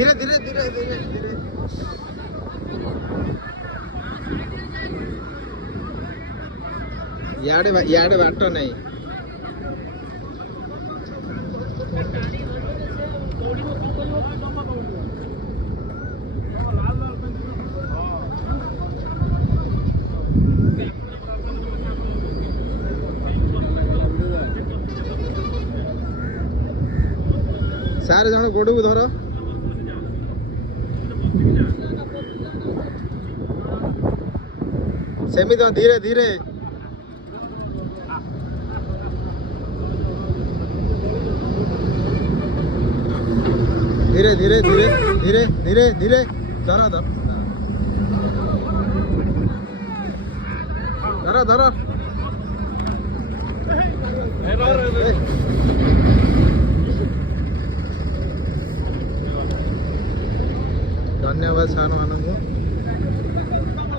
धीरे धीरे धीरे धीरे धीरे याडे वाटतो नाही. सारे जण गोड़ को धर. सेमित धीरे धीरे धीरे धीरे धीरे धीरे धीरे धीरे धर धर धर धर. धन्यवाद सार मानू.